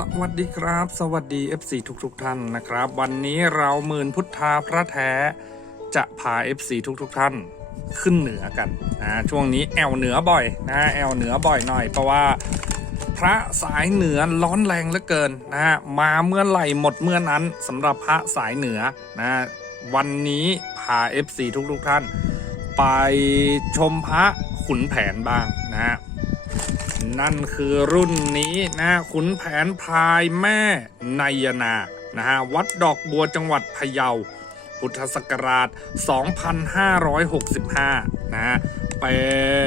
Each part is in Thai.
สวัสดีครับ สวัสดี FC ทุกๆทท่านนะครับ วันนี้เราหมื่นพุทธาพระแท้จะพา FC ทุกๆทท่านขึ้นเหนือกันนะช่วงนี้แอวเหนือบ่อยนะแอวเหนือบ่อยหน่อย เพราะว่าพระสายเหนือร้อนแรงเหลือเกินนะฮะมาเมื่อไหร่หมดเมื่อนั้นสำหรับพระสายเหนือนะวันนี้พา FC ทุกๆทท่าน ไปชมพระขุนแผนบ้างนะฮะ นั่นคือรุ่นนี้นะขุนแผนพายแม่นายนานะฮะวัดดอกบัวจังหวัดพะเยา พุทธศักราช 2565 นะฮะเป็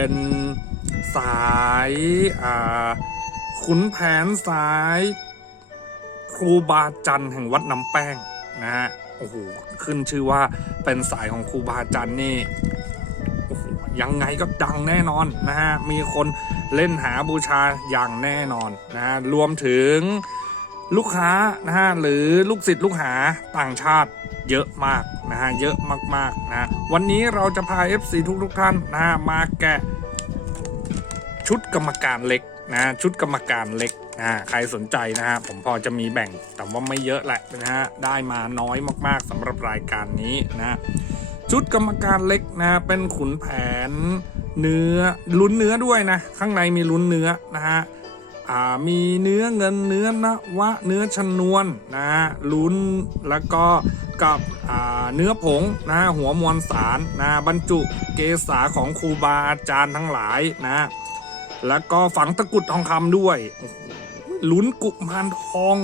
นสายอ่าขุนแผนสาย ครูบาจันทร์แห่งวัดน้ำแป้งนะฮะโอ้โหขึ้นชื่อว่าเป็นสายของครูบาจันทร์นี่ ยังไงก็ดังแน่นอนนะฮะมีคนเล่นหาบูชาอย่างแน่นอนนะฮะรวมถึงลูกค้านะฮะหรือลูกศิษย์ลูกหาต่างชาติเยอะมากนะฮะเยอะมากๆนะวันนี้เราจะพา FC ทุกทุกๆท่านนะฮะมาแกะชุดกรรมการเล็กนะชุดกรรมการเล็กนะใครสนใจนะฮะผมพอจะมีแบ่งแต่ว่าไม่เยอะแหละนะฮะได้มาน้อยมากๆสำหรับรายการนี้นะ ชุดกรรมการเล็กนะเป็นขุนแผนเนื้อลุ้นเนื้อด้วยนะ ข้างในมีลุ้นเนื้อนะฮะมีเนื้อเงินเนื้อนวะเนื้อชนวนนะฮะลุ้นแล้วก็กับเนื้อผงนะฮะหัวมวลสารนะบรรจุเกษาของครูบาอาจารย์ทั้งหลายนะ แล้วก็ฝังตะกุดทองคำด้วยลุ้นกุมารทอง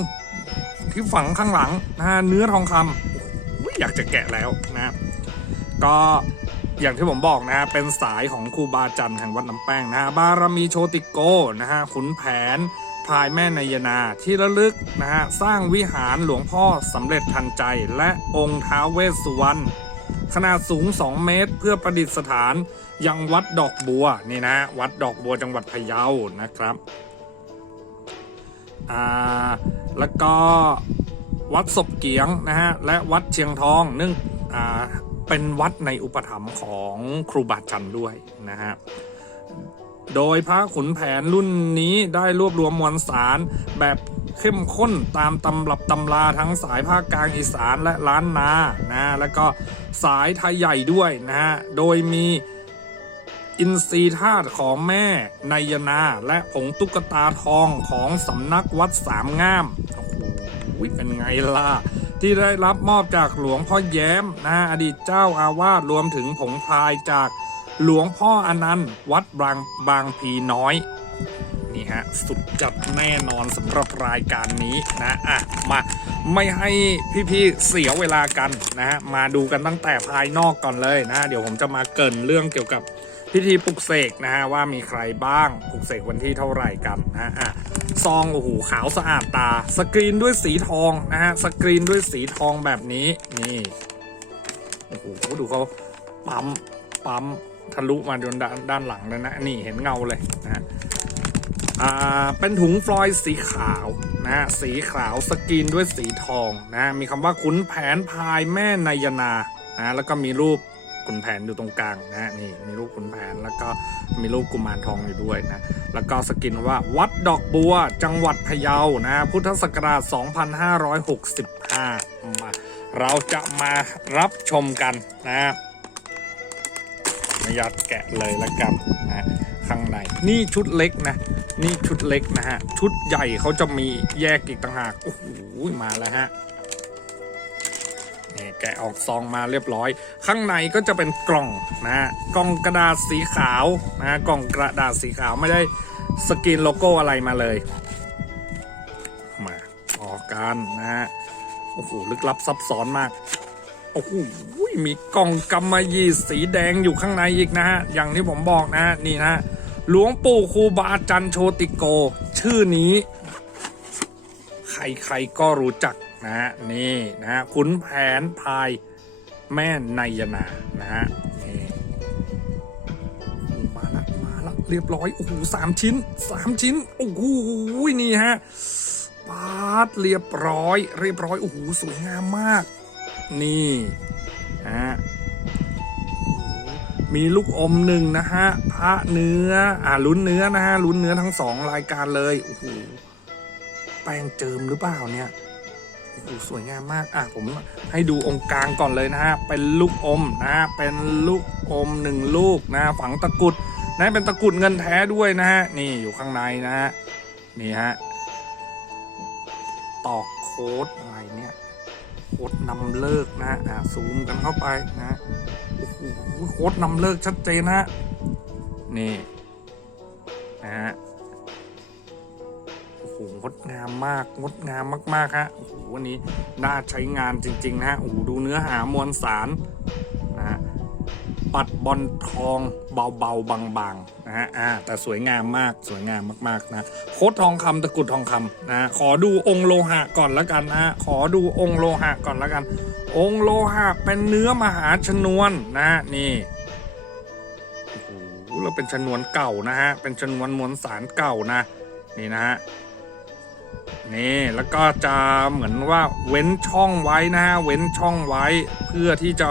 ที่ฝังข้างหลังนะฮะเนื้อทองคำโอ้โหอยากจะแกะแล้วนะ ก็อย่างที่ผมบอกนะฮะเป็นสายของครูบาจันทร์แห่งวัดน้ำแป้งนะฮะบารมีโชติโกนะฮะขุนแผนพายแม่นายนาที่ระลึกนะฮะสร้างวิหารหลวงพ่อสำเร็จทันใจและองค์ท้าเวสสุวรรณขนาดสูง 2 เมตร เพื่อประดิษฐานยังวัดดอกบัวนี่นะฮะวัดดอกบัวจังหวัดพะเยานะครับอ่าแล้วก็วัดศพเกียงนะฮะและวัดเชียงทองเนื่องอ่า เป็นวัดในอุปถัมภ์ของครูบาจันทร์ด้วยนะฮะ โดยพระขุนแผนรุ่นนี้ได้รวบรวมมวลสารแบบเข้มข้นตามตำรับตำราทั้งสายภาคกลางอีสานและล้านนานะแล้วก็สายไทยใหญ่ด้วยนะฮะ โดยมีอินทรีธาตุของแม่นายนาและผงตุ๊กตาทองของสำนักวัดสามงาม โอ้โหเป็นไงล่ะ ที่ได้รับมอบจากหลวงพ่อแย้มนะฮะอดีตเจ้าอาวาสรวมถึงผงพายจากหลวงพ่ออนันต์วัดบางบางพีน้อย นี่ฮะ สุดจัดแน่นอนสำหรับรายการนี้นะอะมาไม่ให้พี่ๆเสียเวลากันนะฮะมาดูกันตั้งแต่ภายนอกก่อนเลยนะเดี๋ยวผมจะมาเกินเรื่องเกี่ยวกับพิธีปลุกเสกนะฮะว่ามีใครบ้างปลุกเสกวันที่เท่าไหร่กันนะฮะอะ ซองโอ้โหขาวสะอาดตา สกรีนด้วยสีทองนะฮะสกรีนด้วยสีทองแบบนี้นี่โอ้โหดูเขาปั๊มปั๊มทะลุมาจนด้านด้านหลังเลยนะนี่เห็นเงาเลยนะฮะอ่าเป็นถุงฟลอยด์สีขาวนะฮะสีขาวสกรีนด้วยสีทองนะมีคำว่าขุนแผนพายแม่นายนานะแล้วก็มีรูป ขุนแผนอยู่ตรงกลางนะฮะนี่มีรูปขุนแผนแล้วก็มีรูปกุมารทองอยู่ด้วยนะแล้วก็สกินว่าวัดดอกบัวจังหวัดพะเยานะ พุทธศักราช 2565มาเราจะมารับชมกันนะฮะมายัดแกะเลยละกันนะข้างในนี่ชุดเล็กนะ นี่ชุดเล็กนะฮะ ชุดใหญ่เขาจะมีแยกอีกต่างหาก โอ้โหมาแล้วฮะ นี่แกะออกซองมาเรียบร้อย ข้างในก็จะเป็นกล่องนะฮะกล่องกระดาษสีขาวนะฮะกล่องกระดาษสีขาวไม่ได้สกรีนโลโก้อะไรมาเลยมาออกกันนะฮะโอ้โหลึกลับซับซ้อนมากโอ้โหมีกล่องกำมะยี่สีแดงอยู่ข้างในอีกนะฮะอย่างที่ผมบอกนะนี่นะหลวงปู่ครูบาจันทร์โชติโก ชื่อนี้ ใครๆก็รู้จัก นะฮะนี่นะฮะขุนแผนพายแม่นายนานะฮะนี่มาละมาละเรียบร้อยโอ้โหสามชิ้นสามชิ้นโอ้โหนี่ฮะปาดเรียบร้อย เรียบร้อยโอ้โหสวยงามมาก นี่นะฮะมีลูกอมหนึ่งนะฮะพระเนื้ออ่าลุ้นเนื้อนะฮะลุ้นเนื้อทั้งสองรายการเลยโอ้โหแป้งเจิมหรือเปล่าเนี่ย โอ้สวยงามมากอะผมให้ดูองค์กลางก่อนเลยนะฮะเป็นลูกอมนะฮะเป็นลูกอมหนึ่งลูกนะฝังตะกุดนะเป็นตะกุดเงินแท้ด้วยนะฮะนี่อยู่ข้างในนะฮะนี่ฮะตอกโค้ดอะไรเนี่ยโค้ดนำเลิกนะฮะอ่าซูมกันเข้าไปนะโอ้โหโค้ดนำเลิกชัดเจนฮะนี่นะฮะ หงดงามมากงดงามมากๆฮะโอ้โหวันนี้น่าใช้งานจริงๆนะฮะโอ้โหดูเนื้อหามวลสารนะฮะปัดบอลทองเบาๆบางๆนะฮะอ่าแต่สวยงามมากสวยงามมากๆนะโคดทองคำตะกุดทองคำนะขอดูองค์โลหะก่อนล้วกันนะขอดูองค์โลหะก่อนล้วกัน องค์โลหะเป็นเนื้อมหาชนวนนะนี่โอ้โหเราเป็นชนวนเก่านะฮะเป็นชนวนมวลสารเก่านะนี่นะฮะ นี่แล้วก็จะเหมือนว่าเว้นช่องไว้นะฮะเว้นช่องไว้เพื่อที่จะ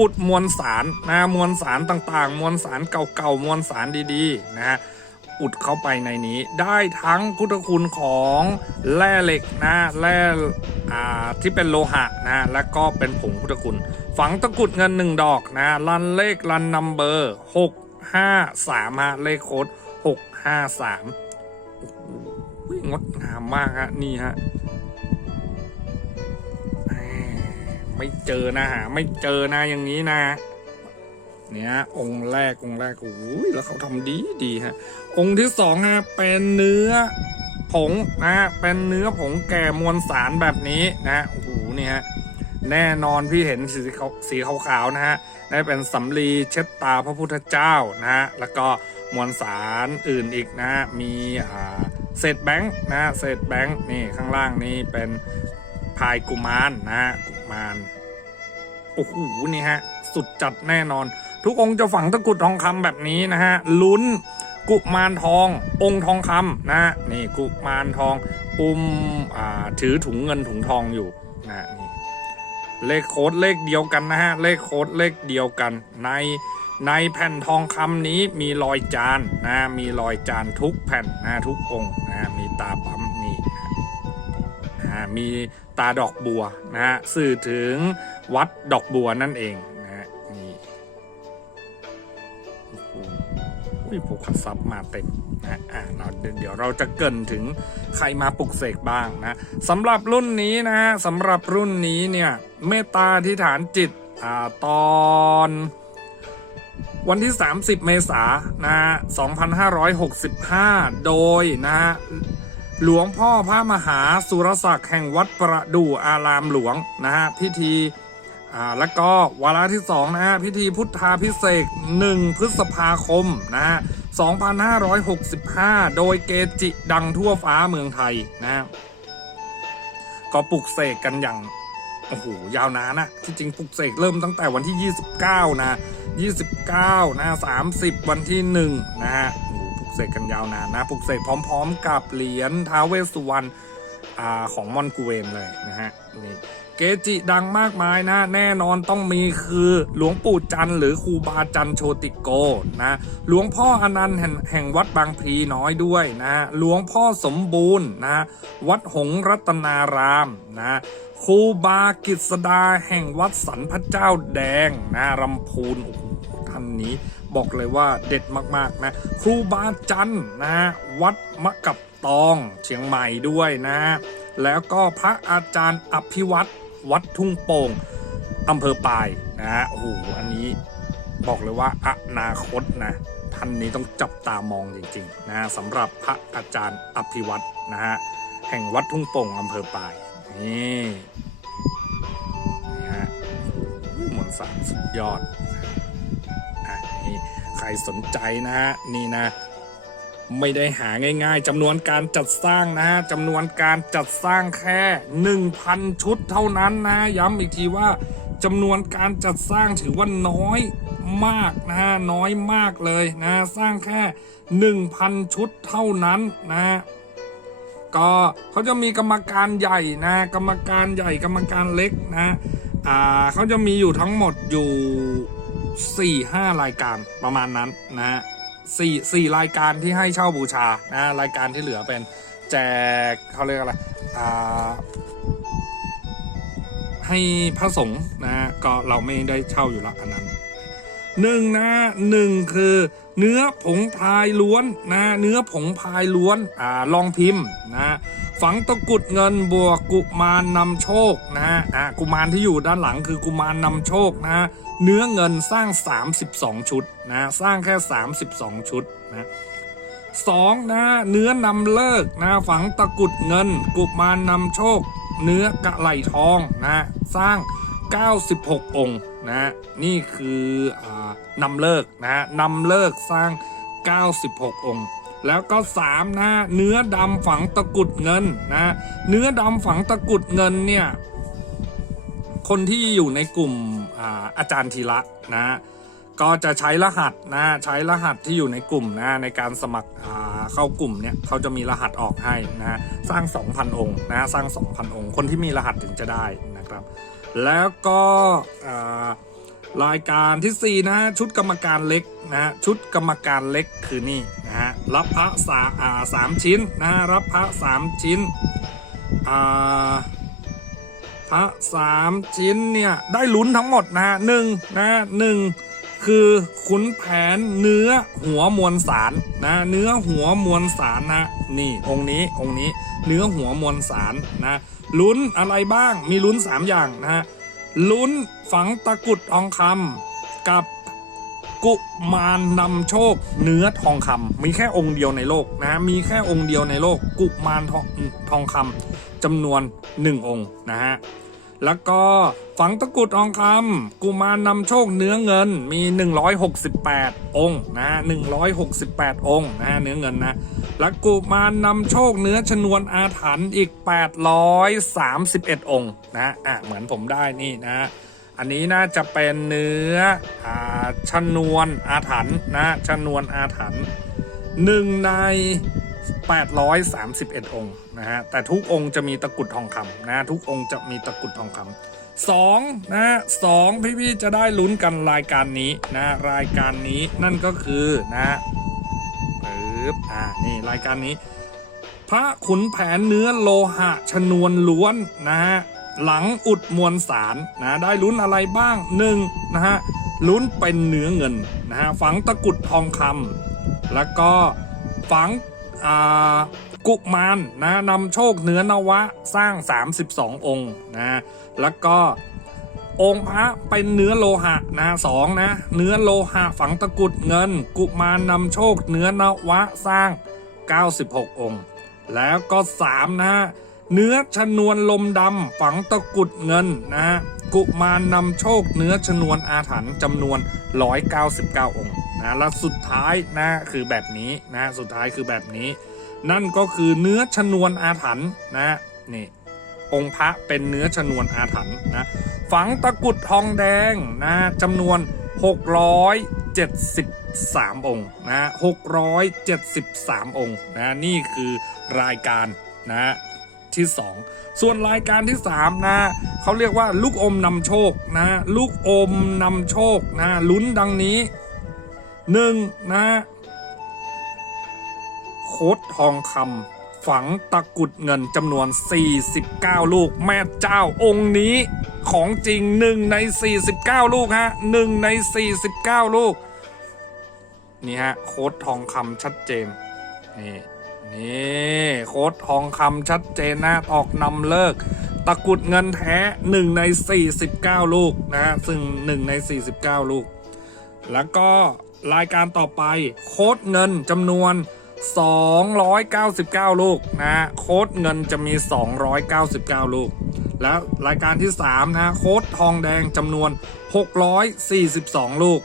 อุดมวลสารนะมวลสารต่างๆ มวลสารเก่าๆมวลสารดีๆนะฮะอุดเข้าไปในนี้ได้ทั้งพุทธคุณของแร่เหล็กนะแร่ที่เป็นโลหะนะแล้วก็เป็นผงพุทธคุณ ฝังตะกุดเงินหนึ่งดอกนะรันเลขรันนัมเบอร์หกห้าสามฮะเลขโค้ดหกห้าสาม งดงามมากฮะนี่ฮะไม่เจอนะฮะไม่เจอนะอย่างนี้นะ เนี่ย องค์แรกองค์แรกโอ้ยแล้วเขาทำดีดีฮะ องค์ที่สองฮะเป็นเนื้อผงนะเป็นเนื้อผงแก่มวลสารแบบนี้นะโอ้โหนี่ฮะแน่นอนพี่เห็นสีขาวสีขาวๆนะฮะได้เป็นสำลีเช็ดตาพระพุทธเจ้านะฮะแล้วก็มวลสารอื่นอีกนะมีอ่า เศษแบงค์นะเศษแบงค์นี่ข้างล่างนี่เป็นพายกุมารนะฮะกุมารโอ้โหนี่ฮะ สุดจัดแน่นอน ทุกองค์จะฝังตะกรุดทองคำแบบนี้นะฮะลุ้นกุมารทอง องค์ทองคำนะนี่กุมารทองอุ้มอ่าถือถุงเงินถุงทองอยู่นะฮะนี่เลขโค้ดเลขเดียวกันนะฮะเลขโค้ดเลขเดียวกันใน ในแผ่นทองคำนี้มีรอยจานนะมีรอยจานทุกแผ่นนะทุกองค์นะมีตาปั๊มนี่นะมีตาดอกบัวนะฮะสื่อถึงวัดดอกบัวนั่นเองนะนี่โอ้โหอุ้ยโฟกัสซับมาเต็มนะอะเราเดี๋ยวเราจะเกินถึงใครมาปลุกเสกบ้างนะสำหรับรุ่นนี้นะสำหรับรุ่นนี้เนี่ยเมตตาที่ฐานจิตอ่าตอน วันที่ 30 เมษายนนะฮะ2565 โดยนะฮะหลวงพ่อพระมหาสุรศักดิ์แห่งวัดประดู่อารามหลวงนะฮะพิธีอ่าแล้วก็วาระที่สองนะฮะพิธีพุทธาพิเศษ1พฤษภาคมนะฮะ2565 โดยเกจิดังทั่วฟ้าเมืองไทยนะฮะก็ปลุกเสกกันอย่างโอ้โหยาวนานนะที่จริงปลุกเสกเริ่มตั้งแต่วันที่ 29 นะ 29 นะ 30 วันที่ 1 นะฮะปลุกเสกกันยาวนานนะปลุกเสกพร้อมๆ กับเหรียญท้าเวสสุวรรณอ่าของมอนกูเวนเลยนะฮะนี่เกจิดังมากมายนะ แน่นอนต้องมีคือหลวงปู่จันหรือครูบาจันโชติโกนะหลวงพ่ออนันต์แห่งวัดบางพลีน้อยด้วยนะหลวงพ่อสมบูรณ์นะวัดหงรัตนารามนะครูบากิษดาแห่งวัดสันพระเจ้าแดงนะรำพูนโอ้โหานนี้บอกเลยว่าเด็ดมากๆนะครูบาจันนะวัดมะกับตองเชียงใหม่ด้วยนะแล้วก็พระอาจารย์อภิวัตรวัดทุ่งโป่งอำเภอปายนะฮะโอ้โหอันนี้บอกเลยว่าอนาคตนะท่านนี้ต้องจับตามองจริงๆนะฮะสำหรับพระอาจารย์อภิวัตรนะฮะแห่งวัดทุ่งโป่งอำเภอปายนี่นี่ฮะมวลสารสุดยอด รสนใจนะฮะนี่นะ ไม่ได้หาง่าย ๆจำนวนการจัดสร้างนะฮะจำนวนการจัดสร้างแค่ 1,000 ชุดเท่านั้นนะ ย้ำอีกทีว่าจำนวนการจัดสร้างถือว่าน้อยมากนะฮะน้อยมากเลยนะสร้างแค่ 1,000 ชุดเท่านั้นนะก็เขาจะมีกรรมการใหญ่นะ กรรมการใหญ่กรรมการเล็กนะอ่าเขาจะมีอยู่ทั้งหมดอยู่ 4 5 รายการประมาณนั้นนะฮะสี่สี่รายการที่ให้เช่าบูชานะรายการที่เหลือเป็นแจกเขาเรียกอะไรอ่าให้พระสงฆ์นะก็เราไม่ได้เช่าอยู่ละอันนั้นหนึ่งนะหนึ่งคือเนื้อผงพายล้วนนะเนื้อผงพายล้วนอ่าลองพิมพ์นะฝังตะกุดเงินบวกกุมารนำโชคนะอ่ากุมารที่อยู่ด้านหลังคือกุมารนำโชคนะ เนื้อเงินสร้าง 32 ชุดนะสร้างแค่ 32 ชุดนะสองนะเนื้อนำเลิกนะฝังตะกุดเงิน กุมารนำโชค เนื้อกระไหลทองนะสร้าง 96 องค์นะนี่คืออานำเลิกนะนำเลิกสร้าง 96 องค์ แล้วก็3นะเนื้อดำฝังตะกุดเงินนะเนื้อดำฝังตะกุดเงินเนี่ย คนที่อยู่ในกลุ่มอาอาจารย์ธีระนะก็จะใช้รหัสนะใช้รหัสที่อยู่ในกลุ่มนะในการสมัครเข้ากลุ่มเนี่ยเขาจะมีรหัสออกให้นะสร้าง 2,000 องค์นะสร้าง 2,000 องค์ คนที่มีรหัสถึงจะได้นะครับ แล้วก็รายการที่ 4 นะฮะชุดกรรมการเล็กนะชุดกรรมการเล็กคือนี่นะฮะรับพระสาาสามชิ้นนะฮะรับพระสามชิ้นอ่า พระสามชิ้นเนี่ยได้ลุ้นทั้งหมดนะฮะหนึ่งนะหนึ่งคือขุนแผนเนื้อหัวมวลสารนะเนื้อหัวมวลสารนะนี่องค์นี้องค์นี้เนื้อหัวมวลสารนะลุ้นอะไรบ้างมีลุ้น 3 อย่างนะฮะลุ้นฝังตะกุดทองคำกับกุมารนำโชค เนื้อทองคำมีแค่องค์เดียวในโลกนะมีแค่องค์เดียวในโลก กุมารทองทองคำ จำนวนหนึ่งองค์นะฮะแล้วก็ฝังตะกุดทองคำกุมารนำโชคเนื้อเงินมี 168 องค์นะฮะ168 องค์นะฮะเนื้อเงินนะแล้วกุมารนำโชคเนื้อชนวนอาถรรพ์อีก 831 องค์นะอะเหมือนผมได้นี่นะอันนี้น่าจะเป็นเนื้ออ่าชนวนอาถรรพ์นะชนวนอาถรรพ์หนึ่งใน 831 องค์ นะฮะแต่ทุกองค์จะมีตะกุดทองคำนะทุกองค์จะมีตะกุดทองคำสองนะสองพี่ๆจะได้ลุ้นกันรายการนี้นะรายการนี้นั่นก็คือนะปึ๊บอ่านี่รายการนี้ พระขุนแผนเนื้อโลหะชนวนล้วนนะฮะหลังอุดมวลสารนะได้ลุ้นอะไรบ้างหนึ่งนะฮะลุ้นเป็นเนื้อเงินนะฮะฝังตะกุดทองคำแล้วก็ฝังอ่า กุมารนะนำโชคเหนือนวะสร้าง 32 องค์นะแล้วก็องค์พระเป็นเนื้อโลหะนะสองนะเนื้อโลหะฝังตะกุดเงิน กุมารนำโชคเนื้อนวะสร้าง 96 องค์ แล้วก็3นะฮะเนื้อชนวนลมดำฝังตะกุดเงินนะฮะกุมารนำโชคเนื้อชนวนอาถรรพ์จำนวน 199 องค์นะและสุดท้ายนะคือแบบนี้นะสุดท้ายคือแบบนี้ นั่นก็คือเนื้อชนวนอาถรรพ์นะนี่องค์พระเป็นเนื้อชนวนอาถรรพ์นะฝังตะกุดทองแดงนะจำนวน 673 องค์นะ673 องค์นะนี่คือรายการนะที่ 2 ส่วนรายการที่ 3 นะเขาเรียกว่าลูกอมนำโชคนะลูกอมนำโชคนะลุ้นดังนี้ 1. นะ คดทองคำฝังตะกุดเงินจำนวน 49 ลูก แม่เจ้าองค์นี้ของจริง1ใน 49 ลูกฮะ1ใน 49 ลูก นี่ฮะโค้ดทองคำชัดเจน นี่นี่โค้ดทองคำชัดเจนนะออกนำเลิก ตะกุดเงินแท้1ใน 49 ลูกนะฮะซึ่ง1ใน 49 ลูก แล้วก็รายการต่อไปโค้ดเงินจำนวน 299 ลูกนะโค้ดเงินจะมี 299 ลูก แล้วรายการที่ 3 นะโค้ดทองแดงจำนวน 642 ลูก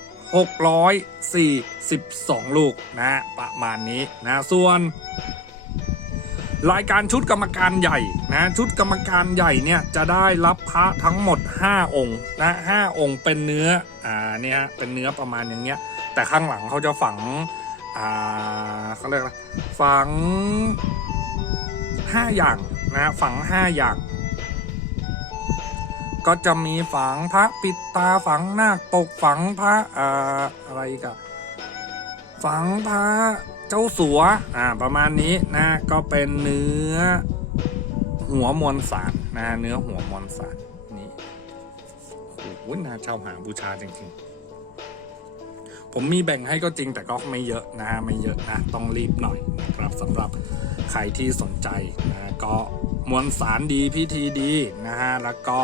642 ลูกนะประมาณนี้นะส่วน รายการชุดกรรมการใหญ่นะชุดกรรมการใหญ่เนี่ยจะได้รับพระทั้งหมด 5 องค์นะห้าองค์เป็นเนื้ออ่าเนี่ยเป็นเนื้อประมาณอย่างเงี้ยแต่ข้างหลังเขาจะฝัง อ่าเขาเรียกอะไรฝัง 5 อย่างนะฝัง 5 อย่าง ก็จะมีฝังพระปิดตาฝังหน้าคปกฝังพระอ่าอะไรกันฝังพระเจ้าสัวอ่าประมาณนี้นะก็เป็นเนื้อหัวมวลสารนะเนื้อหัวมวลสารนี่โอ้โหน่าเช่าหาบูชาจริงๆ ผมมีแบ่งให้ก็จริงแต่ก็ไม่เยอะนะไม่เยอะนะต้องรีบหน่อยนะครับสำหรับใครที่สนใจนะก็มวลสารดีพิธีดีนะฮะแล้วก็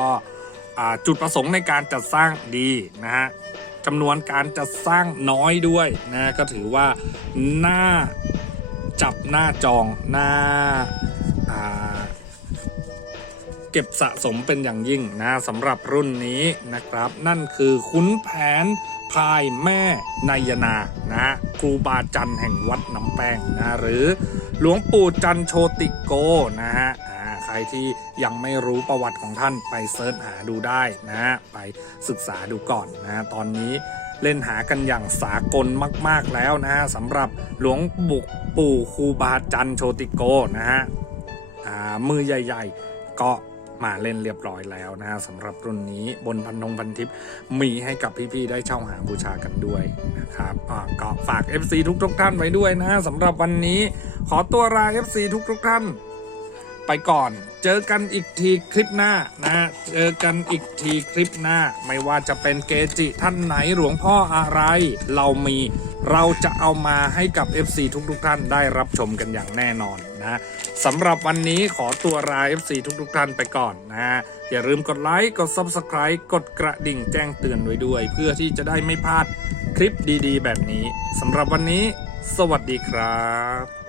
จุดประสงค์ในการจัดสร้างดีนะฮะจำนวนการจัดสร้างน้อยด้วยนะก็ถือว่าหน่าจับหน้าจองหน้าเก็บสะสมเป็นอย่างยิ่งนะสำหรับรุ่นนี้นะครับ นั่นคือขุนแผน พายแม่นายนานะครูบาจันแห่งวัดน้ำแป้งนะหรือหลวงปู่จันโชติโกนะฮะใครที่ยังไม่รู้ประวัติของท่านไปเซิร์ชหาดูได้นะฮะไปศึกษาดูก่อนนะตอนนี้เล่นหากันอย่างสากลมาก ๆแล้วนะฮะสำหรับหลวงบุกปู่ครูบาจันโชติโกนะฮะมือใหญ่ ๆ ก็ มาเล่นเรียบร้อยแล้วนะฮะสำหรับรุ่นนี้บนพันธงพันทิปมีให้กับพี่ๆได้เช่าหาบูชากันด้วยนะครับก็ฝาก FC ทุกๆท่านไว้ด้วยนะฮะสำหรับวันนี้ขอตัวลา FC ทุกๆท่าน ไปก่อน เจอกันอีกทีคลิปหน้านะเจอกันอีกทีคลิปหน้า ไม่ว่าจะเป็นเกจิท่านไหนหลวงพ่ออะไร เรามีเราจะเอามาให้กับ FC ทุกๆท่านได้รับชมกันอย่างแน่นอนนะสำหรับวันนี้ขอตัวลา FC ทุกๆท่านไปก่อนนะอย่าลืมกดไลค์กด Subscribe กดกระดิ่งแจ้งเตือนไว้ด้วย เพื่อที่จะได้ไม่พลาดคลิปดีๆ แบบนี้สำหรับวันนี้ สวัสดีครับ